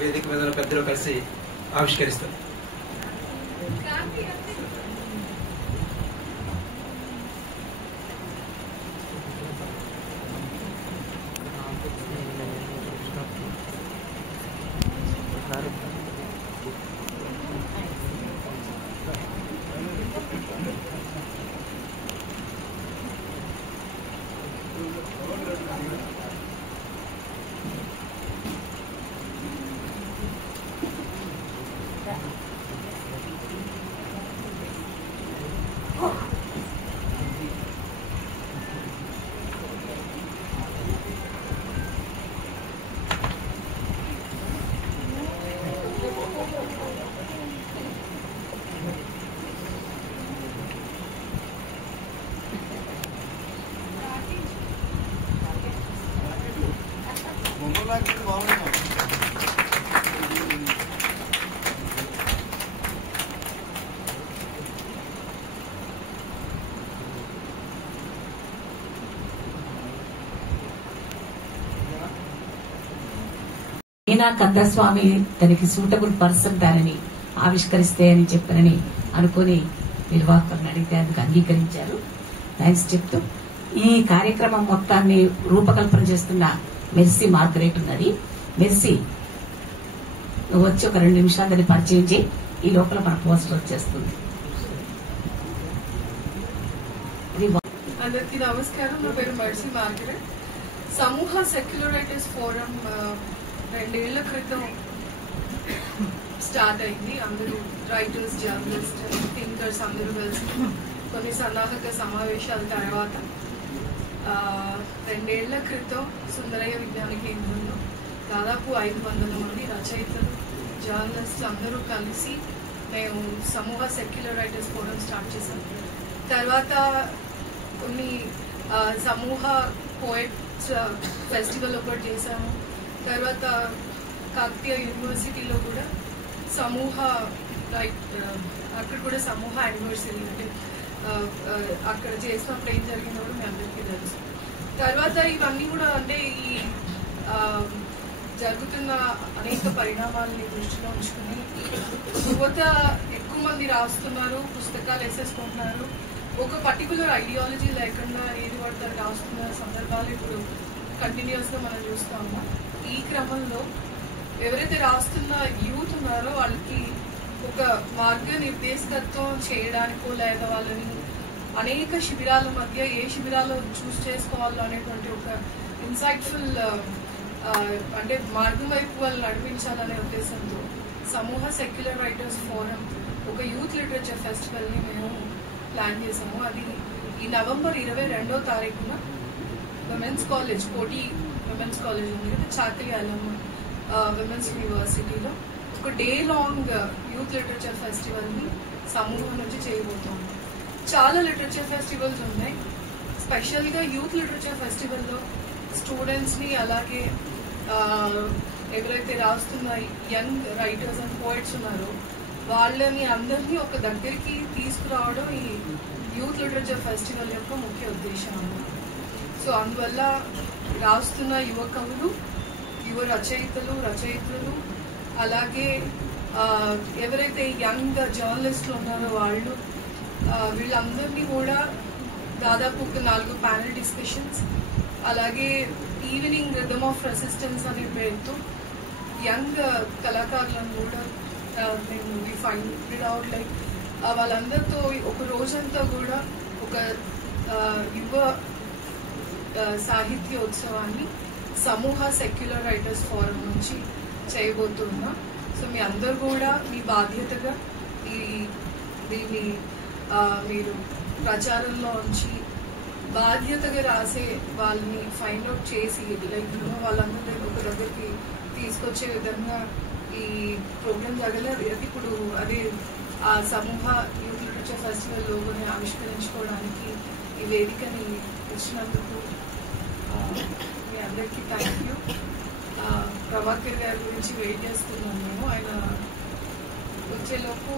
వేదిక మీద పెద్దలు కలిసి ఆవిష్కరిస్తారు. మీనా కందస్వామి తనకి సూటబుల్ పర్సన్ దానిని ఆవిష్కరిస్తే అని చెప్పనని అనుకుని నిర్వాహకులను అడిగితే అందుకు అంగీకరించారు. థ్యాంక్స్ చెప్తూ ఈ కార్యక్రమం మొత్తాన్ని రూపకల్పన చేస్తున్న మెర్సీ మార్గరేట్ ఉన్నది. మెర్సీ, నువ్వు వచ్చి ఒక 2 నిమిషాలు దాన్ని పరిచయం చేయి. ఈ లోపల మన పోస్టర్ వచ్చేస్తుంది. అందరికీ నమస్కారం. నా పేరు మెర్సీ మార్గరేట్. సమూహ సెక్యులర్ రైటర్స్ ఫోరం 2 ఏళ్ల క్రితం స్టార్ట్ అయింది. అందరూ రైటర్స్, జర్నలిస్ట్, థింకర్స్ అందరూ కలిసి కొన్ని సన్నాహక సమావేశాల తర్వాత 2 ఏళ్ల క్రితం సుందరయ్య విజ్ఞాన కేంద్రంలో దాదాపు 500 మంది రచయితలు, జర్నలిస్ట్ అందరూ కలిసి మేము సమూహ సెక్యులర్ రైటర్స్ ఫోరం స్టార్ట్ చేశాం. తర్వాత కొన్ని సమూహ పోయిట్స్ ఫెస్టివల్ ఒకటి చేశాము. తర్వాత కాకతీయ యూనివర్సిటీలో కూడా సమూహ అక్కడ కూడా సమూహ యానివర్సరీ అంటే అక్కడ చేసినప్పుడు ఏం జరిగిందో కూడా మీ అందరికీ తెలుసు. తర్వాత ఇవన్నీ కూడా అంటే ఈ జరుగుతున్న అనేక పరిణామాలని దృష్టిలో ఉంచుకుని యువత ఎక్కువ మంది రాస్తున్నారు, పుస్తకాలు వేసేసుకుంటున్నారు. ఒక పర్టికులర్ ఐడియాలజీ లేకుండా ఏది పడతారు రాస్తున్న సందర్భాలు ఇప్పుడు కంటిన్యూస్ గా మనం చూస్తా ఉన్నాం. ఈ క్రమంలో ఎవరైతే రాస్తున్న యూత్ ఉన్నారో వాళ్ళకి ఒక మార్గ నిర్దేశకత్వం చేయడానికో లేదా వాళ్ళని అనేక శిబిరాల మధ్య ఏ శిబిరాల్లో చూస్ చేసుకోవాలో అనేటువంటి ఒక ఇన్సైట్ఫుల్ అంటే మార్గం వైపు వాళ్ళు నడిపించాలనే ఉద్దేశంతో సమూహ సెక్యులర్ రైటర్స్ ఫోరం ఒక యూత్ లిటరేచర్ ఫెస్టివల్ ని మేము ప్లాన్ చేసాము. అది ఈ నవంబర్ 22వ తారీఖున విమెన్స్ కాలేజ్, కోటి విమెన్స్ కాలేజ్ ఉంది కదా, చాకలియాలం విమెన్స్ యూనివర్సిటీలో ఒక day long youth literature festival ని సమూహం నుంచి చేయబోతున్నాం. చాలా లిటరేచర్ ఫెస్టివల్స్ ఉన్నాయి. స్పెషల్ గా యూత్ లిటరేచర్ ఫెస్టివల్లో స్టూడెంట్స్ ని అలాగే ఎవరైతే రాస్తున్న యంగ్ రైటర్స్ అండ్ పోయిట్స్ ఉన్నారో వాళ్ళని అందరినీ ఒక దగ్గరికి తీసుకురావడం ఈ యూత్ లిటరేచర్ ఫెస్టివల్ యొక్క ముఖ్య ఉద్దేశం అన్నమాట. సో అందువల్ల రాస్తున్న యువ కవులు, యువ రచయితలు అలాగే ఎవరైతే యంగ్ జర్నలిస్టులు ఉన్నారో వాళ్ళు వీళ్ళందరినీ కూడా దాదాపు ఒక 4 ప్యానెల్ డిస్కషన్స్, అలాగే ఈవినింగ్ రిథమ్ ఆఫ్ రెసిస్టెన్స్ అనే పేరుతో యంగ్ కళాకారులను కూడా మేము ఫైండ్ అవుట్ లైక్ వాళ్ళందరితో ఒక రోజంతా కూడా ఒక యువ సాహిత్యోత్సవాన్ని సమూహ సెక్యులర్ రైటర్స్ ఫోరం నుంచి చేయబోతున్నాం. సో మీ అందరూ కూడా మీ బాధ్యతగా దీన్ని మీరు ప్రచారంలో ఉంచి బాధ్యతగా రాసే వాళ్ళని ఫైండ్ అవుట్ చేసి లైక్ వాళ్ళందరూ ఒక దగ్గరికి తీసుకొచ్చే విధంగా ఈ ప్రోగ్రామ్ జరగలేదు. ఇప్పుడు అదే ఆ సమూహ యూత్ లిటరేచర్ ఫెస్టివల్ లోగోని ఆవిష్కరించుకోవడానికి ఈ వేదికని ఇచ్చినందుకు మీ అందరికీ థ్యాంక్ యూ. ప్రభాకర్ గారి గురించి వెయిట్ చేస్తున్నాం మేము. ఆయన వచ్చేలోపు